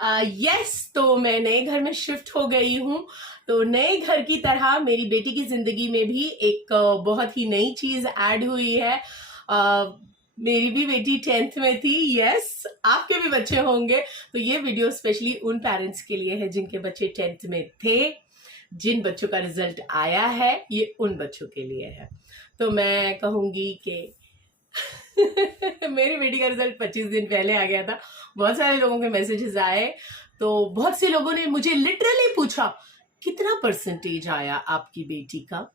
Yes, तो मैं नए घर में शिफ्ट हो गई हूँ। तो नए घर की तरह मेरी बेटी की जिंदगी में भी एक बहुत ही नई चीज ऐड हुई है। मेरी भी बेटी 10th में थी। यस, आपके भी बच्चे होंगे। तो ये वीडियो स्पेशली उन पेरेंट्स के लिए है जिनके बच्चे 10th में थे। जिन बच्चों का रिजल्ट आया है ये उन बच्चों के लिए है। तो मैं कहूंगी कि मेरी बेटी का रिजल्ट 25 दिन पहले आ गया था। बहुत सारे लोगों के मैसेजेस आए, तो बहुत से लोगों ने मुझे लिटरली पूछा कितना परसेंटेज आया आपकी बेटी का।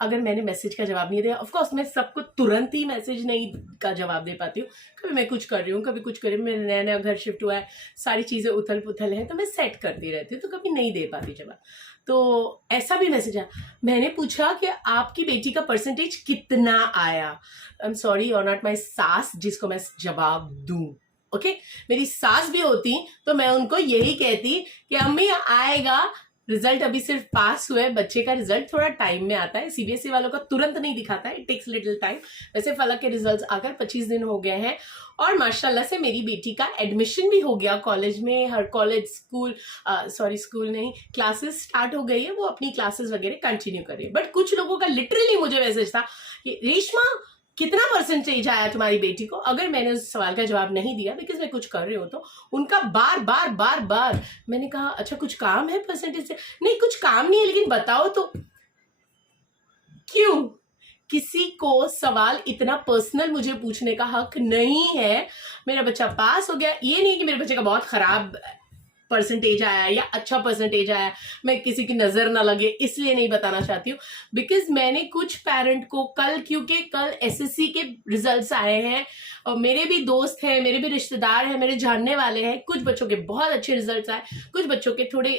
अगर मैंने मैसेज का जवाब नहीं दिया, ऑफ कोर्स मैं सबको तुरंत ही मैसेज नहीं का जवाब दे पाती हूँ। कभी मैं कुछ कर रही हूँ, कभी कुछ कर रही हूँ, मेरा नया नया घर शिफ्ट हुआ है, सारी चीजें उथल पुथल है, तो मैं सेट करती रहती हूँ, तो कभी नहीं दे पाती जवाब। तो ऐसा भी मैसेज आया, मैंने पूछा कि आपकी बेटी का परसेंटेज कितना आया। I am sorry, you are not my सास जिसको मैं जवाब दूं। ओके, मेरी सास भी होती तो मैं उनको यही कहती कि अम्मी आएगा, रिजल्ट अभी सिर्फ पास हुए, बच्चे का रिजल्ट थोड़ा टाइम में आता है, सीबीएसई वालों का तुरंत नहीं दिखाता है, इट टेक्स लिटिल टाइम। वैसे फलक के रिजल्ट्स आकर 25 दिन हो गए हैं और माशाल्लाह से मेरी बेटी का एडमिशन भी हो गया कॉलेज में। हर कॉलेज स्कूल नहीं, क्लासेस स्टार्ट हो गई है, वो अपनी क्लासेस वगैरह कंटिन्यू कर रही है। बट कुछ लोगों का लिटरली मुझे मैसेज था कि रेशमा कितना परसेंटेज आया तुम्हारी बेटी को। अगर मैंने उस सवाल का जवाब नहीं दिया बिकॉज मैं कुछ कर रही हूँ, तो उनका बार बार बार बार मैंने कहा अच्छा कुछ काम है परसेंटेज से? नहीं कुछ काम नहीं है, लेकिन बताओ तो। क्यों? किसी को सवाल इतना पर्सनल मुझे पूछने का हक नहीं है। मेरा बच्चा पास हो गया, ये नहीं कि मेरे बच्चे का बहुत खराब परसेंटेज आया या अच्छा परसेंटेज आया, मैं किसी की नजर ना लगे इसलिए नहीं बताना चाहती हूँ। बिकॉज मैंने कुछ पेरेंट को कल, क्योंकि कल एसएससी के रिजल्ट्स आए हैं और मेरे भी दोस्त हैं, मेरे भी रिश्तेदार हैं, मेरे जानने वाले हैं, कुछ बच्चों के बहुत अच्छे रिजल्ट्स आए, कुछ बच्चों के थोड़े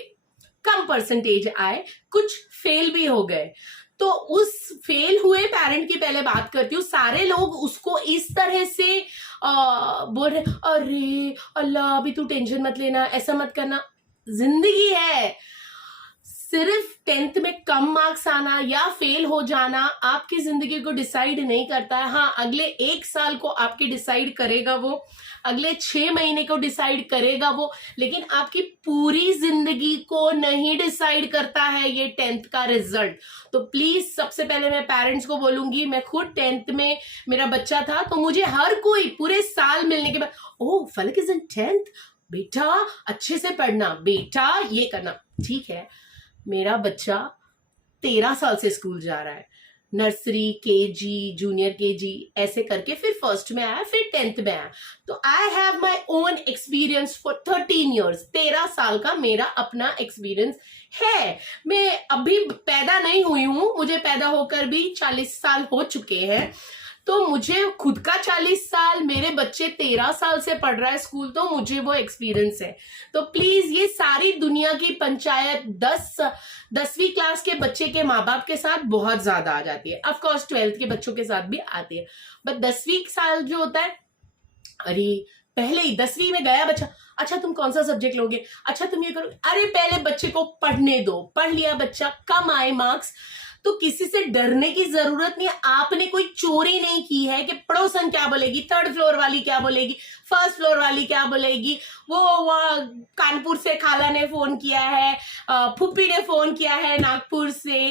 कम परसेंटेज आए, कुछ फेल भी हो गए। तो उस फेल हुए पेरेंट की पहले बात करती हूँ। सारे लोग उसको इस तरह से बोल रहे, अरे अल्लाह अभी तू टेंशन मत लेना, ऐसा मत करना। जिंदगी है, सिर्फ 10th में कम मार्क्स आना या फेल हो जाना आपकी जिंदगी को डिसाइड नहीं करता है। हाँ, अगले 1 साल को आपके डिसाइड करेगा वो, अगले 6 महीने को डिसाइड करेगा वो, लेकिन आपकी पूरी जिंदगी को नहीं डिसाइड करता है ये 10th का रिजल्ट। तो प्लीज सबसे पहले मैं पेरेंट्स को बोलूंगी, मैं खुद 10th में मेरा बच्चा था, तो मुझे हर कोई पूरे साल मिलने के बाद, ओह फलक इज इन 10th, बेटा अच्छे से पढ़ना, बेटा ये करना। ठीक है, मेरा बच्चा 13 साल से स्कूल जा रहा है, नर्सरी, केजी, जूनियर केजी ऐसे करके फिर फर्स्ट में आया, फिर 10th में आया। तो I have my own experience for 13 years. 13 साल का मेरा अपना एक्सपीरियंस है। मैं अभी पैदा नहीं हुई हूं, मुझे पैदा होकर भी 40 साल हो चुके हैं। तो मुझे खुद का 40 साल, मेरे बच्चे 13 साल से पढ़ रहा है स्कूल, तो मुझे वो एक्सपीरियंस है। तो प्लीज ये सारी दुनिया की पंचायत 10वीं क्लास के बच्चे के माँ बाप के साथ बहुत ज्यादा आ जाती है। ऑफ कोर्स 12th के बच्चों के साथ भी आती है, बट 10वीं साल जो होता है, अरे पहले ही 10वीं में गया बच्चा, अच्छा तुम कौन सा सब्जेक्ट लोगे, अच्छा तुम ये करो, अरे पहले बच्चे को पढ़ने दो। पढ़ लिया बच्चा, कम आए मार्क्स, तो किसी से डरने की जरूरत नहीं है। आपने कोई चोरी नहीं की है कि पड़ोसन क्या बोलेगी, 3rd फ्लोर वाली क्या बोलेगी, 1st फ्लोर वाली क्या बोलेगी, वो कानपुर से खाला ने फोन किया है, फुप्पी ने फोन किया है, नागपुर से,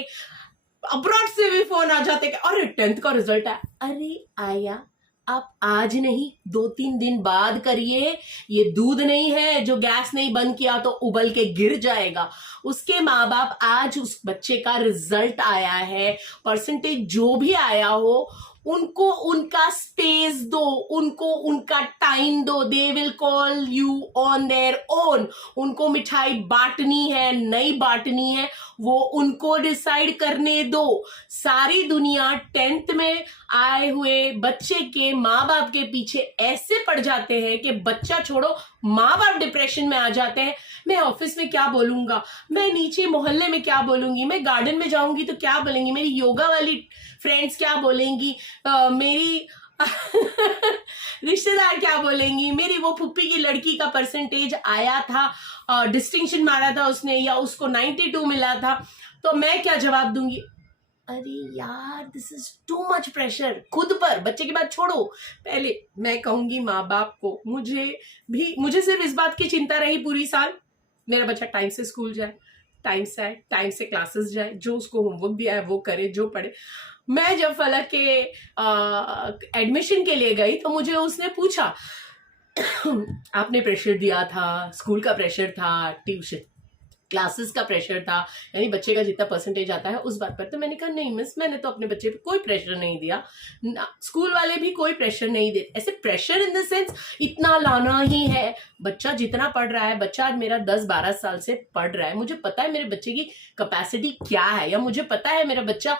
अब्रॉड से भी फोन आ जाते कि अरे 10th का रिजल्ट आया। अरे आया, आप आज नहीं 2-3 दिन बाद करिए। ये दूध नहीं है जो गैस नहीं बंद किया तो उबल के गिर जाएगा। उसके माँ बाप, आज उस बच्चे का रिजल्ट आया है, परसेंटेज जो भी आया हो, उनको उनका स्पेस दो, उनको उनका टाइम दो। They will call you on their own. उनको मिठाई बांटनी है नहीं बांटनी है वो उनको डिसाइड करने दो। सारी दुनिया 10th में आए हुए बच्चे के माँ बाप के पीछे ऐसे पड़ जाते हैं कि बच्चा छोड़ो, माँ बाप डिप्रेशन में आ जाते हैं। मैं ऑफिस में क्या बोलूंगा, मैं नीचे मोहल्ले में क्या बोलूंगी, मैं गार्डन में जाऊंगी तो क्या बोलेंगी, मेरी योगा वाली फ्रेंड्स क्या बोलेंगी, मेरी रिश्तेदार क्या बोलेंगी, मेरी वो फुप्पी की लड़की का परसेंटेज आया था, डिस्टिंक्शन मारा था उसने, या उसको 92 मिला था, तो मैं क्या जवाब दूंगी। अरे यार this is too much pressure खुद पर। बच्चे की बात छोड़ो, पहले मैं कहूंगी माँ बाप को, मुझे सिर्फ इस बात की चिंता रही पूरी साल, मेरा बच्चा टाइम से स्कूल जाए, टाइम से आए, टाइम से क्लासेस जाए, जो उसको होमवर्क दिया है वो करे, जो पढ़े। मैं जब फलक के एडमिशन के लिए गई तो मुझे उसने पूछा आपने प्रेशर दिया था, स्कूल का प्रेशर था, ट्यूशन क्लासेस का प्रेशर था, यानी बच्चे का जितना परसेंटेज आता है उस बात पर। तो मैंने कहा नहीं मिस, मैंने तो अपने बच्चे पे कोई प्रेशर नहीं दिया, स्कूल वाले भी कोई प्रेशर नहीं देते। ऐसे प्रेशर इन द सेंस इतना लाना ही है, बच्चा जितना पढ़ रहा है, बच्चा आज मेरा 10-12 साल से पढ़ रहा है, मुझे पता है मेरे बच्चे की कैपेसिटी क्या है, या मुझे पता है मेरा बच्चा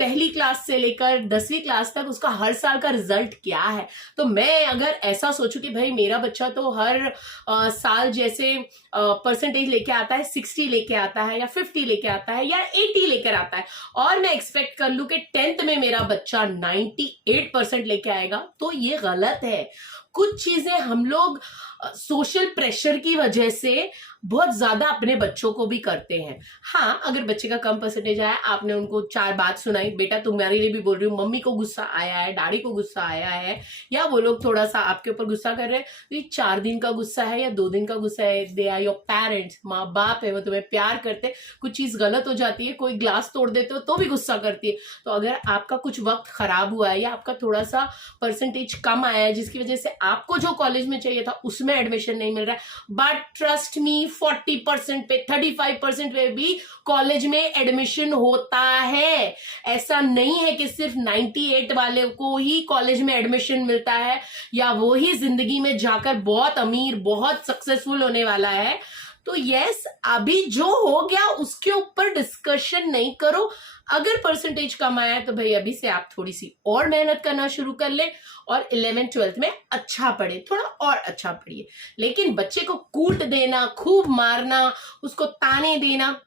पहली क्लास से लेकर 10वीं क्लास तक उसका हर साल का रिजल्ट क्या है। तो मैं अगर ऐसा सोचूं कि भाई मेरा बच्चा तो हर साल जैसे परसेंटेज लेके आता है, 60 लेके आता है या 50 लेके आता है या 80 लेकर आता है, और मैं एक्सपेक्ट कर लूं कि 10th में मेरा बच्चा 98% लेके आएगा, तो ये गलत है। कुछ चीजें हम लोग सोशल प्रेशर की वजह से बहुत ज्यादा अपने बच्चों को भी करते हैं। हाँ, अगर बच्चे का कम परसेंटेज आया, आपने उनको 4 बात सुनाई, बेटा तुम्हारे लिए भी बोल रही हूँ, मम्मी को गुस्सा आया है, डैडी को गुस्सा आया है, या वो लोग थोड़ा सा आपके ऊपर गुस्सा कर रहे हैं, तो ये 4 दिन का गुस्सा है या 2 दिन का गुस्सा है, दे आर योर पेरेंट्स, माँ बाप है, वो तुम्हें प्यार करते। कुछ चीज गलत हो जाती है, कोई ग्लास तोड़ देते हो तो भी गुस्सा करती है। तो अगर आपका कुछ वक्त खराब हुआ है या आपका थोड़ा सा परसेंटेज कम आया है जिसकी वजह से आपको जो कॉलेज में चाहिए था उसमें एडमिशन नहीं मिल रहा है, बट ट्रस्ट मी 40% पे 35% पे भी कॉलेज में एडमिशन होता है। ऐसा नहीं है कि सिर्फ 98 वाले को ही कॉलेज में एडमिशन मिलता है या वो ही जिंदगी में जाकर बहुत अमीर, बहुत सक्सेसफुल होने वाला है। तो यस, अभी जो हो गया उसके ऊपर डिस्कशन नहीं करो। अगर परसेंटेज कम आया है तो भाई अभी से आप थोड़ी सी और मेहनत करना शुरू कर ले और 11th-12th में अच्छा पढ़े, थोड़ा और अच्छा पढ़िए। लेकिन बच्चे को कूट देना, खूब मारना, उसको ताने देना,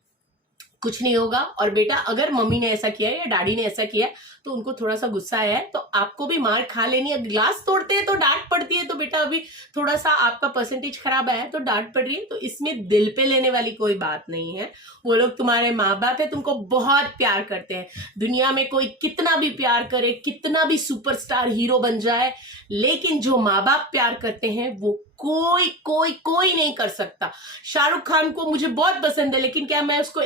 कुछ नहीं होगा। और बेटा अगर मम्मी ने ऐसा किया है या डैडी ने ऐसा किया है तो उनको थोड़ा सा गुस्सा आया है तो आपको भी मार खा लेनी है। ग्लास तोड़ते हैं तो डांट पड़ती है, तो बेटा अभी थोड़ा सा आपका परसेंटेज खराब आया है तो डांट पड़ रही है, तो इसमें दिल पे लेने वाली कोई बात नहीं है। वो लोग तुम्हारे माँ बाप है, तुमको बहुत प्यार करते हैं। दुनिया में कोई कितना भी प्यार करे, कितना भी सुपरस्टार हीरो बन जाए, लेकिन जो माँ बाप प्यार करते हैं वो कोई कोई कोई नहीं कर सकता। शाहरुख खान को मुझे बहुत पसंद है, लेकिन क्या मैं उसको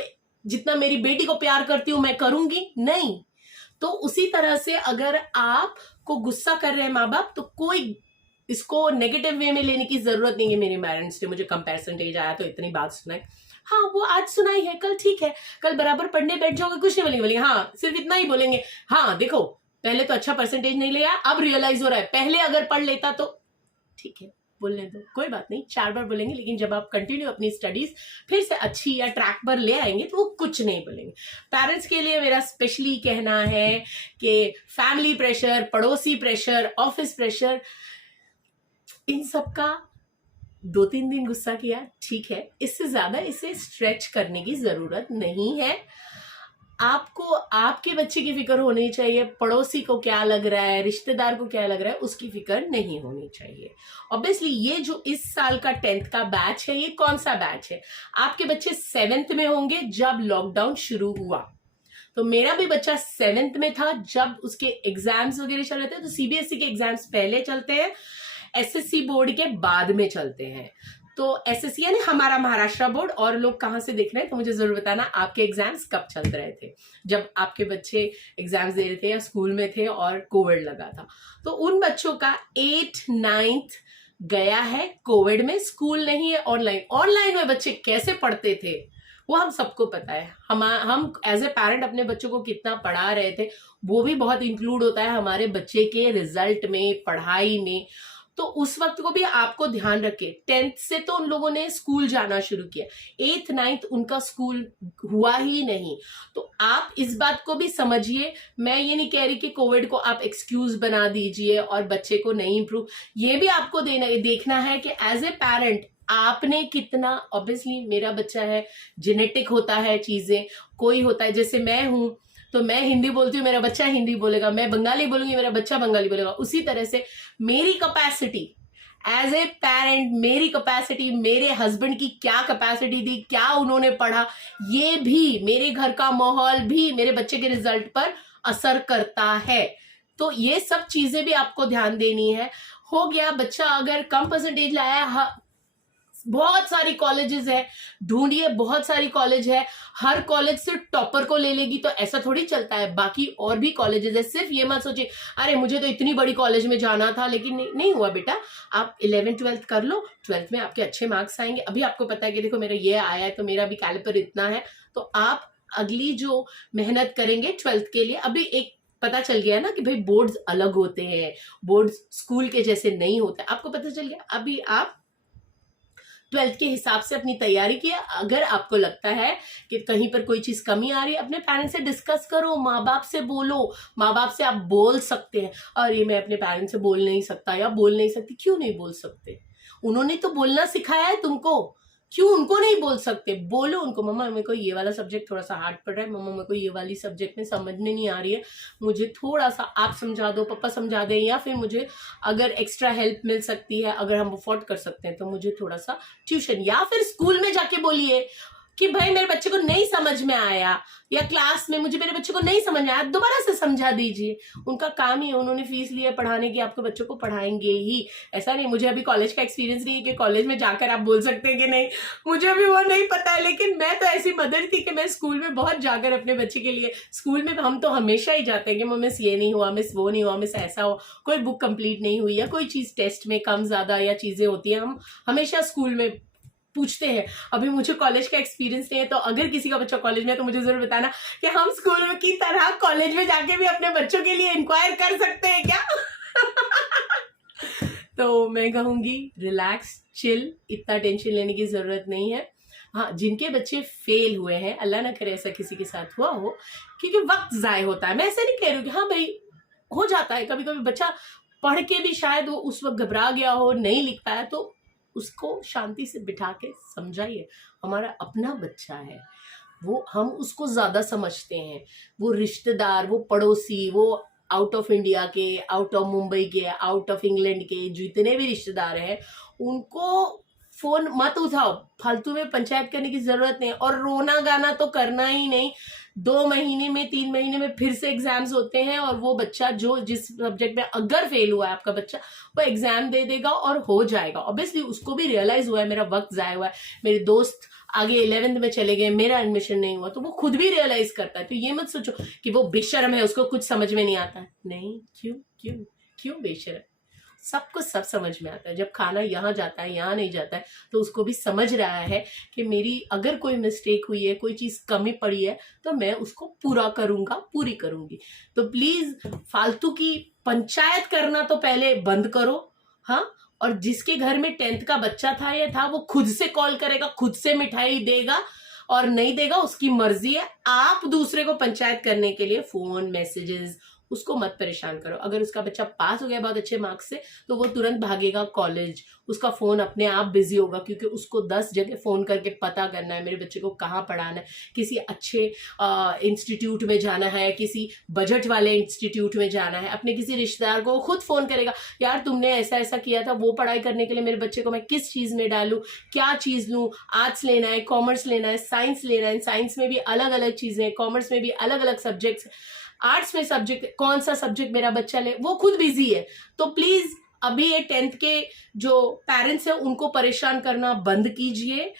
जितना मेरी बेटी को प्यार करती हूं मैं करूंगी? नहीं। तो उसी तरह से अगर आपको गुस्सा कर रहे हैं माँ बाप, तो कोई इसको नेगेटिव वे में लेने की जरूरत नहीं है। मेरे पेरेंट्स ने मुझे कम परसेंटेज आया तो इतनी बात सुनाई, हाँ वो आज सुनाई है, कल ठीक है, कल बराबर पढ़ने बैठ जाओगे, कुछ नहीं बोलेंगे, हाँ सिर्फ इतना ही बोलेंगे, हाँ देखो पहले तो अच्छा परसेंटेज नहीं लिया, अब रियलाइज हो रहा है, पहले अगर पढ़ लेता तो ठीक है, बोलने दो, कोई बात नहीं, 4 बार बोलेंगे। लेकिन जब आप कंटिन्यू अपनी स्टडीज फिर से अच्छी या ट्रैक पर ले आएंगे तो वो कुछ नहीं बोलेंगे। पेरेंट्स के लिए मेरा स्पेशली कहना है कि फैमिली प्रेशर, पड़ोसी प्रेशर, ऑफिस प्रेशर, इन सब का 2-3 दिन गुस्सा किया ठीक है, इससे ज्यादा इसे स्ट्रेच करने की जरूरत नहीं है। आपको आपके बच्चे की फिक्र होनी चाहिए, पड़ोसी को क्या लग रहा है, रिश्तेदार को क्या लग रहा है, उसकी फिक्र नहीं होनी चाहिए। ऑब्वियसली ये जो इस साल का 10th का बैच है, ये कौन सा बैच है? आपके बच्चे 7th में होंगे जब लॉकडाउन शुरू हुआ, तो मेरा भी बच्चा 7th में था जब उसके एग्जाम्स वगैरह चल रहे थे। तो सीबीएसई के एग्जाम्स पहले चलते हैं, एसएससी बोर्ड के बाद में चलते हैं। तो एसएससी यानी हमारा महाराष्ट्र बोर्ड, और लोग कहाँ से देख रहे हैं तो मुझे जरूर बताना आपके एग्जाम्स कब चल रहे थे, जब आपके बच्चे एग्जाम्स दे रहे थे या स्कूल में थे और कोविड लगा था। तो उन बच्चों का 8th 9th गया है कोविड में, स्कूल नहीं है, ऑनलाइन। ऑनलाइन में बच्चे कैसे पढ़ते थे वो हम सबको पता है। हम एज ए पेरेंट अपने बच्चों को कितना पढ़ा रहे थे वो भी बहुत इंक्लूड होता है हमारे बच्चे के रिजल्ट में, पढ़ाई में। तो उस वक्त को भी आपको ध्यान रखे। 10th से तो उन लोगों ने स्कूल जाना शुरू किया, 8th 9th उनका स्कूल हुआ ही नहीं। तो आप इस बात को भी समझिए। मैं ये नहीं कह रही कि कोविड को आप एक्सक्यूज बना दीजिए और बच्चे को नहीं इंप्रूव, ये भी आपको देखना है कि एज ए पेरेंट आपने कितना। ऑब्वियसली मेरा बच्चा है, जेनेटिक होता है चीजें, कोई होता है, जैसे मैं हूं तो मैं हिंदी बोलती हूँ, मेरा बच्चा हिंदी बोलेगा, मैं बंगाली बोलूंगी, मेरा बच्चा बंगाली बोलेगा। उसी तरह से मेरी कैपेसिटी एज ए पेरेंट मेरी कैपेसिटी, मेरे हस्बैंड की क्या कैपेसिटी थी, क्या उन्होंने पढ़ा, ये भी, मेरे घर का माहौल भी मेरे बच्चे के रिजल्ट पर असर करता है। तो ये सब चीजें भी आपको ध्यान देनी है। हो गया, बच्चा अगर कम परसेंटेज लाया, बहुत सारी कॉलेजेस है, ढूंढिए, बहुत सारी कॉलेज है, हर कॉलेज से टॉपर को ले लेगी तो ऐसा थोड़ी चलता है। बाकी और भी कॉलेजेस है, सिर्फ ये मत सोचिए अरे मुझे तो इतनी बड़ी कॉलेज में जाना था, लेकिन नहीं हुआ बेटा। आप 11th-12th कर लो, 12th में आपके अच्छे मार्क्स आएंगे। अभी आपको पता है कि देखो मेरा ये आया है तो मेरा भी कैलिपर इतना है, तो आप अगली जो मेहनत करेंगे 12th के लिए, अभी एक पता चल गया ना कि भाई बोर्ड्स अलग होते हैं, बोर्ड्स स्कूल के जैसे नहीं होते, आपको पता चल गया। अभी आप 12th के हिसाब से अपनी तैयारी किया। अगर आपको लगता है कि कहीं पर कोई चीज कमी आ रही है, अपने पेरेंट्स से डिस्कस करो, माँ बाप से बोलो। माँ बाप से आप बोल सकते हैं, और ये मैं अपने पेरेंट्स से बोल नहीं सकता या बोल नहीं सकती। क्यों नहीं बोल सकते? उन्होंने तो बोलना सिखाया है तुमको, क्यों उनको नहीं बोल सकते? बोलो उनको, मम्मा मेरे को ये वाला सब्जेक्ट थोड़ा सा हार्ड पड़ रहा है, मम्मा मेरे को ये वाली सब्जेक्ट में समझ में नहीं आ रही है, मुझे थोड़ा सा आप समझा दो, पापा समझा दें, या फिर मुझे अगर एक्स्ट्रा हेल्प मिल सकती है, अगर हम अफोर्ड कर सकते हैं तो मुझे थोड़ा सा ट्यूशन, या फिर स्कूल में जाके बोलिए कि भाई मेरे बच्चे को नहीं समझ में आया, या क्लास में मुझे मेरे बच्चे को नहीं समझ में आया, दोबारा से समझा दीजिए। उनका काम ही है, उन्होंने फीस ली है पढ़ाने की, आपके बच्चों को पढ़ाएंगे ही। ऐसा नहीं, मुझे अभी कॉलेज का एक्सपीरियंस नहीं है कि कॉलेज में जाकर आप बोल सकते हैं कि नहीं, मुझे अभी वो नहीं पता है। लेकिन मैं तो ऐसी मदर थी कि मैं स्कूल में बहुत जाकर अपने बच्चे के लिए, स्कूल में हम तो हमेशा ही जाते हैं कि मिस ये नहीं हुआ, मिस वो नहीं हुआ, मिस ऐसा हो, कोई बुक कंप्लीट नहीं हुई, या कोई चीज टेस्ट में कम ज्यादा या चीजें होती है, हम हमेशा स्कूल में पूछते हैं। अभी मुझे कॉलेज का एक्सपीरियंस नहीं है, तो अगर किसी का बच्चा कॉलेज में है तो मुझे जरूर बताना कि हम स्कूल में की तरह कॉलेज में जाके भी अपने बच्चों के लिए इंक्वायर कर सकते हैं क्या? तो मैं कहूंगी रिलैक्स, चिल, इतना टेंशन लेने की जरूरत नहीं है। हाँ, जिनके बच्चे फेल हुए हैं, अल्लाह ना करे ऐसा किसी के साथ हुआ हो, क्योंकि वक्त जाय होता है। मैं ऐसे नहीं कह रही हूँ कि हाँ भाई हो जाता है, कभी कभी बच्चा पढ़ के भी शायद वो उस वक्त घबरा गया हो, नहीं लिख पाया, तो उसको शांति से बिठा के समझाइए। हमारा अपना बच्चा है, वो हम उसको ज्यादा समझते हैं। वो रिश्तेदार, वो पड़ोसी, वो आउट ऑफ इंडिया के, आउट ऑफ मुंबई के, आउट ऑफ इंग्लैंड के जितने भी रिश्तेदार हैं, उनको फोन मत उठाओ, फालतू में पंचायत करने की जरूरत नहीं। और रोना गाना तो करना ही नहीं। 2 महीने में, 3 महीने में फिर से एग्जाम्स होते हैं, और वो बच्चा जो जिस सब्जेक्ट में अगर फेल हुआ है आपका बच्चा, वो एग्जाम दे देगा और हो जाएगा। ऑब्वियसली उसको भी रियलाइज हुआ है मेरा वक्त जाया हुआ है, मेरे दोस्त आगे 11th में चले गए, मेरा एडमिशन नहीं हुआ, तो वो खुद भी रियलाइज करता है। तो ये मत सोचो कि वो बेशर्म है, उसको कुछ समझ में नहीं आता है। नहीं, क्यों क्यों क्यों बेशर्म? सबको सब समझ में आता है। जब खाना यहाँ जाता है, यहाँ नहीं जाता है, तो उसको भी समझ रहा है कि मेरी अगर कोई मिस्टेक हुई है, कोई चीज कमी पड़ी है, तो मैं उसको पूरा करूंगा, पूरी करूंगी। तो प्लीज फालतू की पंचायत करना तो पहले बंद करो। हाँ, और जिसके घर में 10th का बच्चा था या था, वो खुद से कॉल करेगा, खुद से मिठाई देगा, और नहीं देगा उसकी मर्जी है। आप दूसरे को पंचायत करने के लिए फोन, मैसेजेस, उसको मत परेशान करो। अगर उसका बच्चा पास हो गया बहुत अच्छे मार्क्स से, तो वो तुरंत भागेगा कॉलेज, उसका फोन अपने आप बिजी होगा, क्योंकि उसको 10 जगह फोन करके पता करना है मेरे बच्चे को कहाँ पढ़ाना है, किसी अच्छे इंस्टीट्यूट में जाना है, किसी बजट वाले इंस्टीट्यूट में जाना है। अपने किसी रिश्तेदार को खुद फोन करेगा, यार तुमने ऐसा ऐसा किया था, वो पढ़ाई करने के लिए मेरे बच्चे को मैं किस चीज में डालूं, क्या चीज लूं, आर्ट्स लेना है, कॉमर्स लेना है, साइंस लेना है, साइंस में भी अलग अलग चीजें, कॉमर्स में भी अलग अलग सब्जेक्ट्स, आर्ट्स में सब्जेक्ट कौन सा सब्जेक्ट मेरा बच्चा ले, वो खुद बिजी है। तो प्लीज अभी ये 10th के जो पेरेंट्स हैं उनको परेशान करना बंद कीजिए।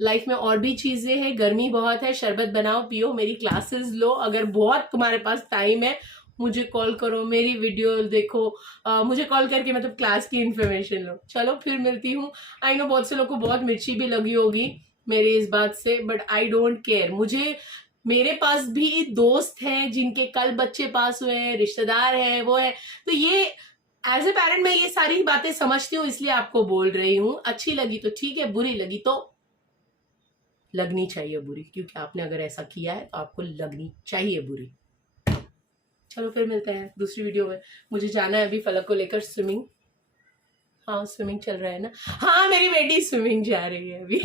लाइफ में और भी चीजें हैं, गर्मी बहुत है, शरबत बनाओ, पियो, मेरी क्लासेस लो, अगर बहुत तुम्हारे पास टाइम है मुझे कॉल करो, मेरी वीडियो देखो, मुझे कॉल करके मतलब क्लास की इंफॉर्मेशन लो। चलो फिर मिलती हूँ। आई नो बहुत से लोग को बहुत मिर्ची भी लगी होगी मेरी इस बात से, बट आई डोंट केयर। मुझे, मेरे पास भी दोस्त हैं जिनके कल बच्चे पास हुए हैं, रिश्तेदार हैं, वो है, तो ये एज ए पेरेंट मैं ये सारी बातें समझती हूँ, इसलिए आपको बोल रही हूँ। अच्छी लगी तो ठीक है, बुरी लगी तो लगनी चाहिए बुरी, क्योंकि आपने अगर ऐसा किया है तो आपको लगनी चाहिए बुरी। चलो फिर मिलते हैं दूसरी वीडियो में। मुझे जाना है अभी फलक को लेकर स्विमिंग। हाँ, स्विमिंग चल रहा है ना। हाँ, मेरी बेटी स्विमिंग जा रही है अभी।